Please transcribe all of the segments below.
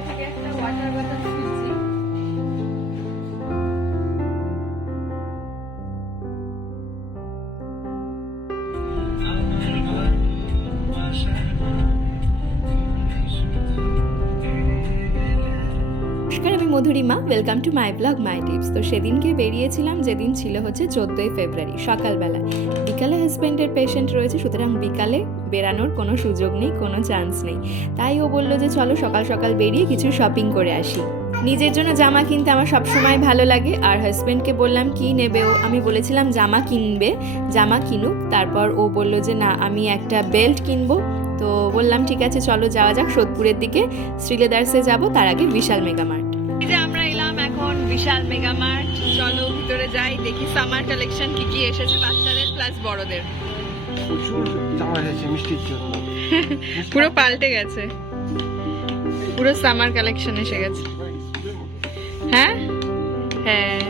থাকে একটা water butter welcome to my blog my tips তো সেদিনকে বেরিয়েছিলাম, যেদিন ছিল হচ্ছে চোদ্দোই ফেব্রুয়ারি, সকালবেলা। বিকালে হাজব্যান্ডের পেশেন্ট রয়েছে, সুতরাং বিকালে বেরানোর কোনো সুযোগ নেই, কোনো চান্স নেই। তাই ও বলল যে, চলো সকাল সকাল বেরিয়ে কিছু শপিং করে আসি। নিজের জন্য জামা কিনতে আমার সবসময় ভালো লাগে, আর হাজব্যান্ডকে বললাম, কি নেবে ও? আমি বলেছিলাম, জামা কিনবে, জামা কিনুক। তারপর ও বলল যে, না, আমি একটা বেল্ট কিনবো। তো বললাম, ঠিক আছে, চলো যাওয়া যাক সোদপুরের দিকে, শ্রীলেদার্সে যাব, তার আগে বিশাল মেগামার্ট। আমরা বিশাল মেগামার্ট চলো ভিতরে যাই দেখি সামার কালেকশন কি কি এসেছে বাচ্চাদের প্লাস বড়দের। প্রচুর জামা এসেছে মিষ্টির জন্য। পুরো পাল্টে গেছে। পুরো সামার কালেকশন এসে গেছে। হ্যাঁ? হ্যাঁ।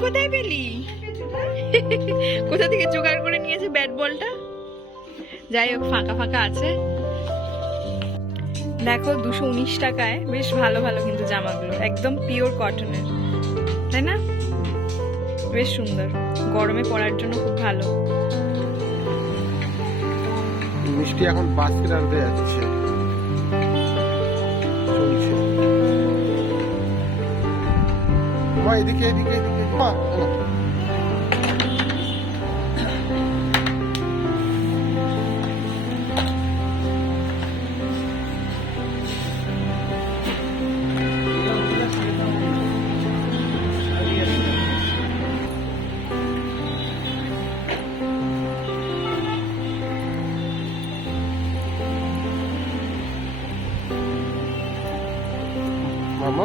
কোথায় পেলি? কোথা থেকে জোগাড় করে নিয়েছে ব্যাট বলটা যাই হোক ফাঁকা ফাঁকা আছে। দেখো, দুশো উনিশ টাকায় বেশ ভালো ভালো কিন্তু জামাগুলো। একদম পিওর কটনের তাই না? বেশ সুন্দর। গরমে পরার জন্য খুব ভালো। মিষ্টি এখন বাস্কেট আনতে যাচ্ছে। এদিকে এদিকে এদিকে।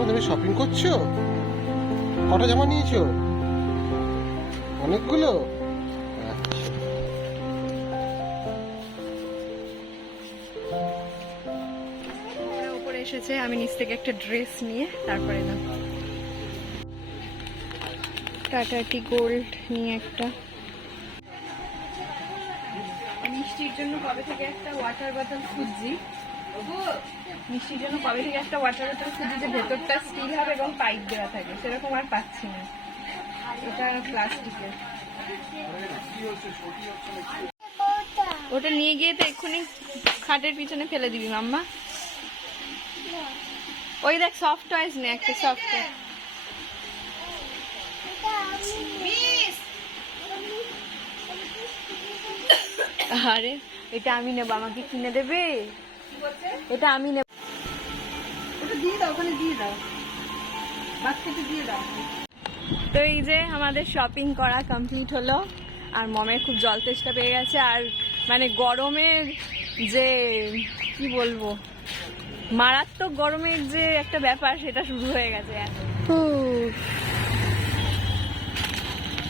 তুমি শপিং করছ? কটা জামা নিয়েছো? অনেকগুলো। উপরে এসেছে, আমি নিচ থেকে একটা ড্রেস নিয়ে, তারপরে এলাম টাটা, টি গোল্ড নিয়ে একটা। মিষ্টির জন্য কবে থেকে একটা ওয়াটার বটল খুঁজছি। মিষ্টির জন্য কবে থেকে একটা ওয়াটার বটল খুঁজছি? যে ভেতরটা স্টিল হবে এবং পাইপ দেওয়া থাকে। সেরকম আর পাচ্ছি না। এটা প্লাস্টিকের ওটা নিয়ে গিয়ে তো এক্ষুনি খাটের পিছনে ফেলে দিবি মাম্মা। ওই দেখ সফট টয়েস নে একটা সফট টয়েস আরে এটা আমি নেব আমাকে কিনে দেবে? এটা আমি নেব। ওটা দিয়ে দাও ওখানে দিয়ে দাও। বাস্কেটে দিয়ে দাও। তো এই যে আমাদের শপিং করা কমপ্লিট হলো আর মমের খুব জল তেষ্টা পেয়ে গেছে আর মানে গরমের যে কি বলব মারাত্মক গরমের যে একটা ব্যাপার সেটা শুরু হয়ে গেছে।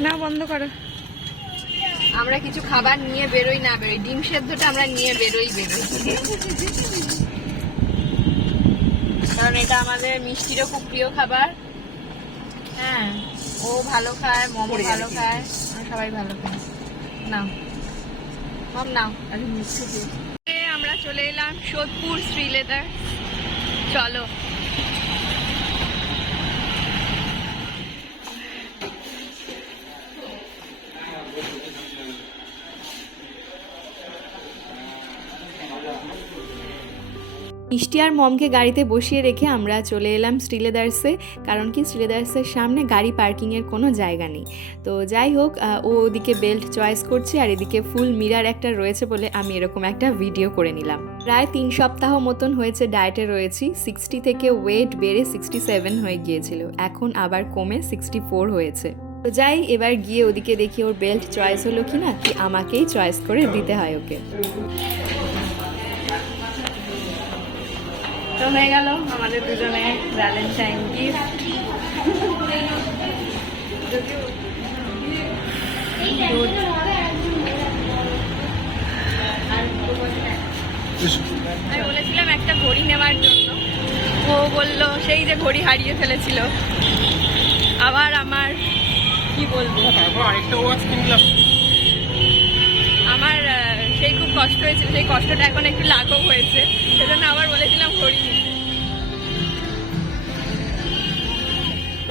না বন্ধ করো। আমরা কিছু খাবার নিয়ে বেরোই না বেরোই। ডিম সেদ্ধটা আমরা নিয়ে বেরোই বেরোই। কারণ এটা আমাদের মিষ্টিরও খুব প্রিয় খাবার। হ্যাঁ ও ভালো খায় মমো ভালো খায় আমরা সবাই ভালো খায় নাও। মম নাও। আমরা চলে এলাম সোদপুর শ্রীলেদার। চলো। মিষ্টি আর মমকে গাড়িতে বসিয়ে রেখে আমরা চলে এলাম শ্রীলেদার্সে, কারণ কি শ্রীলেদার্সের সামনে গাড়ি পার্কিংয়ের কোনো জায়গা নেই। তো যাই হোক ও ওদিকে বেল্ট চয়েস করছে আর এদিকে ফুল মিরার একটা রয়েছে বলে আমি এরকম একটা ভিডিও করে নিলাম। প্রায় তিন সপ্তাহ মতন হয়েছে ডায়েটে রয়েছি, সিক্সটি থেকে ওয়েট বেড়ে সিক্সটি সেভেন হয়ে গিয়েছিল, এখন আবার কমে সিক্সটি ফোর হয়েছে। তো যাই, এবার গিয়ে ওদিকে দেখি ওর বেল্ট চয়েস হলো কি না কি আমাকেই চয়েস করে দিতে হয় ওকে। তো হয়ে গেল। আমাদের দুজনে ভ্যালেন্টাইন গিফট আমি বলেছিলাম একটা ঘড়ি নেওয়ার জন্য। ও বলল, সেই যে ঘড়ি হারিয়ে ফেলেছিল। আবার আমার, কি বলব? আরেকটা ওয়াচ কিনলাম কষ্ট হয়েছিল সেই কষ্টটা এখন একটু লাঘব হয়েছে সেজন্য আবার বলেছিলাম ঘড়ি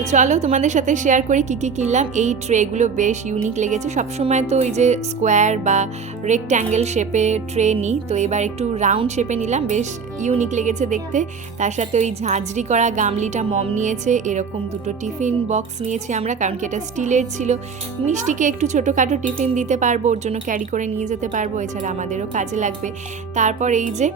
তো চলো তোমাদের সাথে শেয়ার করি কী কী কিনলাম। এই ট্রেগুলো বেশ ইউনিক লেগেছে। সবসময় তো ওই যে স্কোয়ার বা রেক্ট্যাঙ্গেল শেপে ট্রে নিই। তো এবার একটু রাউন্ড শেপে নিলাম। বেশ ইউনিক লেগেছে দেখতে। তার সাথে ওই ঝাঁঝরি করা গামলিটা মম নিয়েছে। এরকম দুটো টিফিন বক্স নিয়েছি আমরা, কারণ কি এটা স্টিলের ছিল। মিষ্টিকে একটু ছোটোখাটো টিফিন দিতে পারব, ওর জন্য ক্যারি করে নিয়ে যেতে পারব, এছাড়া আমাদেরও কাজে লাগবে। তারপর এই যে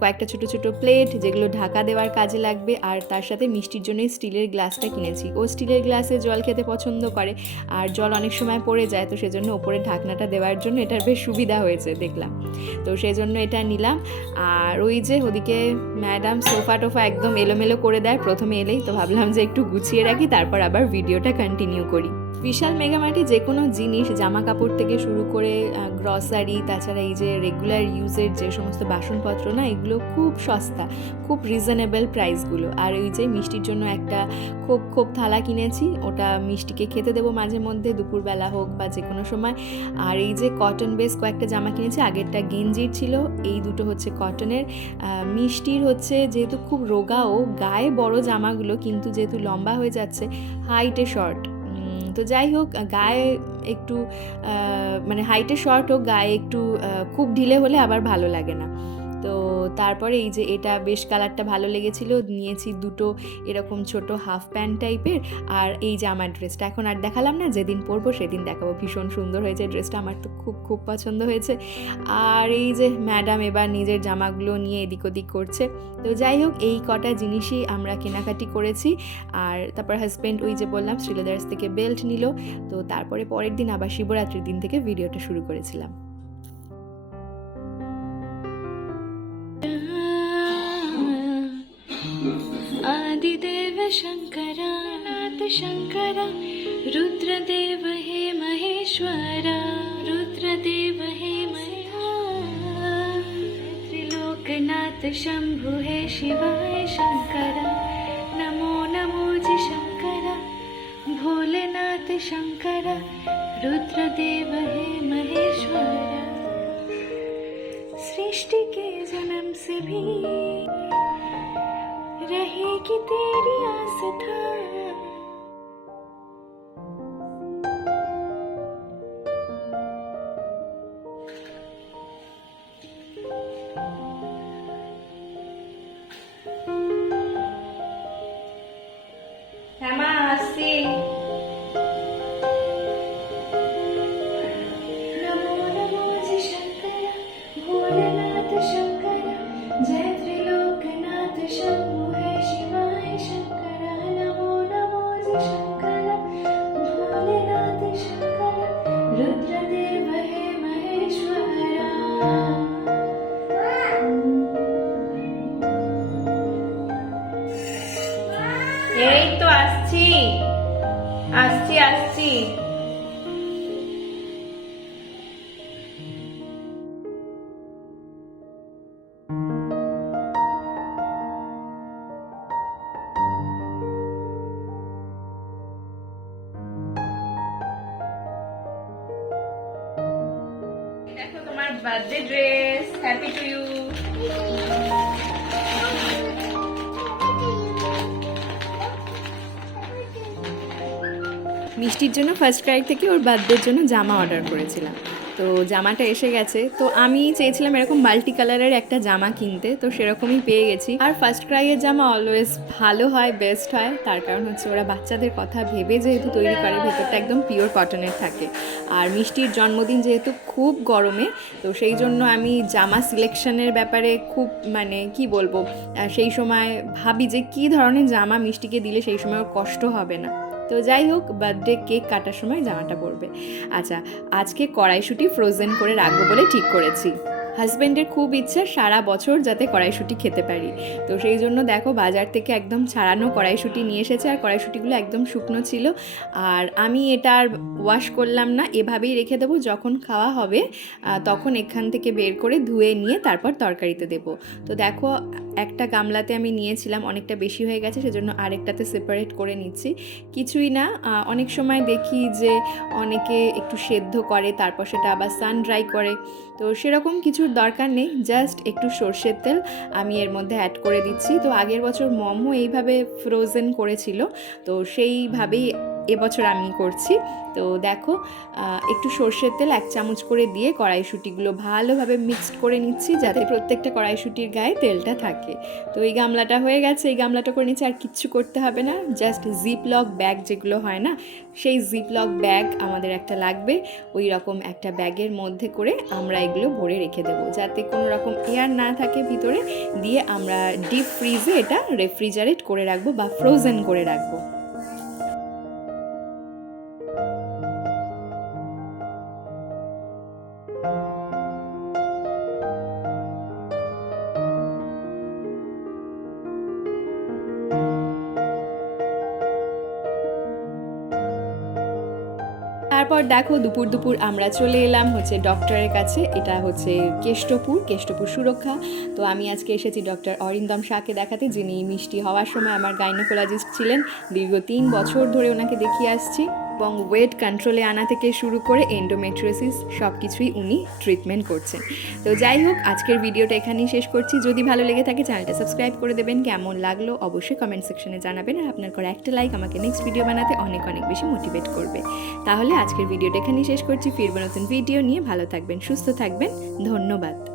কয়েকটা ছোটো ছোটো প্লেট যেগুলো ঢাকা দেওয়ার কাজে লাগবে। আর তার সাথে মিষ্টির জন্য স্টিলের গ্লাসটা কিনেছি। ও স্টিলের গ্লাসে জল খেতে পছন্দ করে। আর জল অনেক সময় পড়ে যায়, তো সেজন্য ওপরে ঢাকনাটা দেওয়ার জন্য এটার বেশ সুবিধা হয়েছে দেখলাম। তো সেই জন্য এটা নিলাম। আর ওই যে ওদিকে ম্যাডাম সোফা টোফা একদম এলোমেলো করে দেয়। প্রথমে এলেই তো ভাবলাম যে একটু গুছিয়ে রাখি, তারপর আবার ভিডিওটা কন্টিনিউ করি। বিশাল মেগামার্টে যে কোনো জিনিস জামা কাপড় থেকে শুরু করে গ্রসারি তাছাড়া এই যে রেগুলার ইউজের যে সমস্ত বাসনপত্র, না, এগুলো খুব সস্তা, খুব রিজনেবল প্রাইসগুলো আর ওই যে মিষ্টির জন্য একটা খুব খুব থালা কিনেছি, ওটা মিষ্টিকে খেতে দেবো মাঝে মধ্যে, দুপুরবেলা হোক বা যে কোনো সময়। আর এই যে কটন বেস কয়েকটা জামা কিনেছি, আগেরটা গেঞ্জির ছিল, এই দুটো হচ্ছে কটনের মিষ্টির হচ্ছে যেহেতু খুব রোগা ও গায়ে বড় জামাগুলো কিন্তু যেহেতু লম্বা হয়ে যাচ্ছে হাইটে শর্ট তো যাই হোক গায়ে একটু মানে হাইটে শর্ট হোক, গায়ে একটু খুব ঢিলে হলে আবার ভালো লাগে না। তো তারপরে এই যে এটা বেশ কালারটা ভালো লেগেছিল, নিয়েছি দুটো এরকম ছোট হাফ প্যান্ট টাইপের আর এই যে আমার ড্রেসটা। এখন আর দেখালাম না, যেদিন পরবো সেদিন দেখাবো। ভীষণ সুন্দর হয়েছে ড্রেসটা, আমার তো খুব খুব পছন্দ হয়েছে। আর এই যে ম্যাডাম এবার নিজের জামাগুলো নিয়ে এদিক ওদিক করছে। তো যাই হোক, এই কটা জিনিসই আমরা কেনাকাটি করেছি। আর তারপর হাজব্যান্ড ওই যে বললাম শ্রীলেদার্স থেকে বেল্ট নিল। তো তারপরে পরের দিন আবার শিবরাত্রির দিন থেকে ভিডিওটা শুরু করেছিলাম। आदिदेव शङ्करा, रुद्रदेव हे महेश्वरा, रुद्रदेव हे महेश्वरा। त्रिलोकनाथ शम्भु हे शिवाय शङ्करा नमो नमो जि शङ्करा भोलेनाथ शङ्करा रुद्रदेव हे महेश्वरा। सृष्टि के जन्म से भी रहेगी तेरी आस्था এই তো আসছি। আসছি আসছি। দেখো তোমার birthday dress happy to you মিষ্টির জন্য ফার্স্ট ক্রাই থেকে ওর বার্থডের জন্য জামা অর্ডার করেছিলাম। তো জামাটা এসে গেছে। তো আমি চেয়েছিলাম এরকম মাল্টি কালারের একটা জামা কিনতে। তো সেরকমই পেয়ে গেছি। আর ফার্স্ট ক্রাইয়ের জামা অলওয়েজ ভালো হয় বেস্ট হয়। তার কারণ হচ্ছে ওরা বাচ্চাদের কথা ভেবে যেহেতু তৈরি করে, ভেতরটা একদম পিওর কটনের থাকে। আর মিষ্টির জন্মদিন যেহেতু খুব গরমে, তো সেই জন্য আমি জামা সিলেকশনের ব্যাপারে খুব মানে কি বলব সেই সময় ভাবি যে কী ধরনের জামা মিষ্টিকে দিলে সেই সময় ওর কষ্ট হবে না। তো যাই হোক বার্থডে কেক কাটার সময় জামাটা পরবে। আচ্ছা আজকে কড়াইশুটি ফ্রোজেন করে রাখব বলে ঠিক করেছি। হাজব্যান্ডের খুব ইচ্ছা সারা বছর যাতে কড়াইশুটি খেতে পারি। তো সেই জন্য দেখো বাজার থেকে একদম ছাড়ানো কড়াইশুটি নিয়ে এসেছে আর কড়াইশুটিগুলো একদম শুকনো ছিল। আর আমি এটা আর ওয়াশ করলাম না, এভাবেই রেখে দেবো। যখন খাওয়া হবে তখন এখান থেকে বের করে ধুয়ে নিয়ে তারপর তরকারিতে দেবো। তো দেখো, একটা গামলাতে আমি নিয়েছিলাম, অনেকটা বেশি হয়ে গেছে, সেজন্য আরেকটাতে সেপারেট করে নিচ্ছি। কিছুই না অনেক সময় দেখি যে অনেকে একটু সেদ্ধ করে, তারপর সেটা আবার সান ড্রাই করে। তো সেরকম কিছুর দরকার নেই জাস্ট একটু সর্ষের তেল আমি এর মধ্যে অ্যাড করে দিচ্ছি। তো আগের বছর মমও এইভাবে ফ্রোজেন করেছিল, তো সেইভাবেই এবছর আমি করছি। তো দেখো একটু সর্ষের তেল এক চামচ করে দিয়ে কড়াইশুঁটিগুলো ভালোভাবে মিক্সড করে নিচ্ছি যাতে প্রত্যেকটা কড়াইশুঁটির গায়ে তেলটা থাকে। তো এই গামলাটা হয়ে গেছে, এই গামলাটা করে নিচ্ছি আর কিচ্ছু করতে হবে না। জাস্ট জিপ লক ব্যাগ যেগুলো হয় না, সেই জিপ লক ব্যাগ আমাদের একটা লাগবে। ওই রকম একটা ব্যাগের মধ্যে করে আমরা এগুলো ভরে রেখে দেবো। যাতে কোনো রকম এয়ার না থাকে ভিতরে, দিয়ে আমরা ডিপ ফ্রিজে এটা রেফ্রিজারেট করে রাখব বা ফ্রোজেন করে রাখব। তারপর দেখো দুপুর দুপুর আমরা চলে এলাম হচ্ছে ডক্টরের কাছে। এটা হচ্ছে কেষ্টপুর কেষ্টপুর সুরক্ষা। তো আমি আজকে এসেছি ডক্টর অরিন্দম শাহকে দেখাতে, যিনি মিষ্টি হওয়ার সময় আমার গাইনোকোলজিস্ট ছিলেন। দীর্ঘ তিন বছর ধরে ওনাকে দেখিয়ে আসছি। এবং ওয়েট কন্ট্রোলে আনা থেকে শুরু করে এন্ডোমেট্রিওসিস সব কিছুই উনি ট্রিটমেন্ট করছেন। তো যাই হোক, আজকের ভিডিওটা এখানেই শেষ করছি। যদি ভালো লেগে থাকে চ্যানেলটা সাবস্ক্রাইব করে দেবেন। কেমন লাগল অবশ্যই কমেন্ট সেকশনে জানাবেন। আর আপনার করা একটা লাইক আমাকে নেক্সট ভিডিও বানাতে অনেক অনেক বেশি মোটিভেট করবে। তাহলে আজকের ভিডিওটা এখানেই শেষ করছি। ফিরবো নতুন ভিডিও নিয়ে। ভালো থাকবেন, সুস্থ থাকবেন। ধন্যবাদ।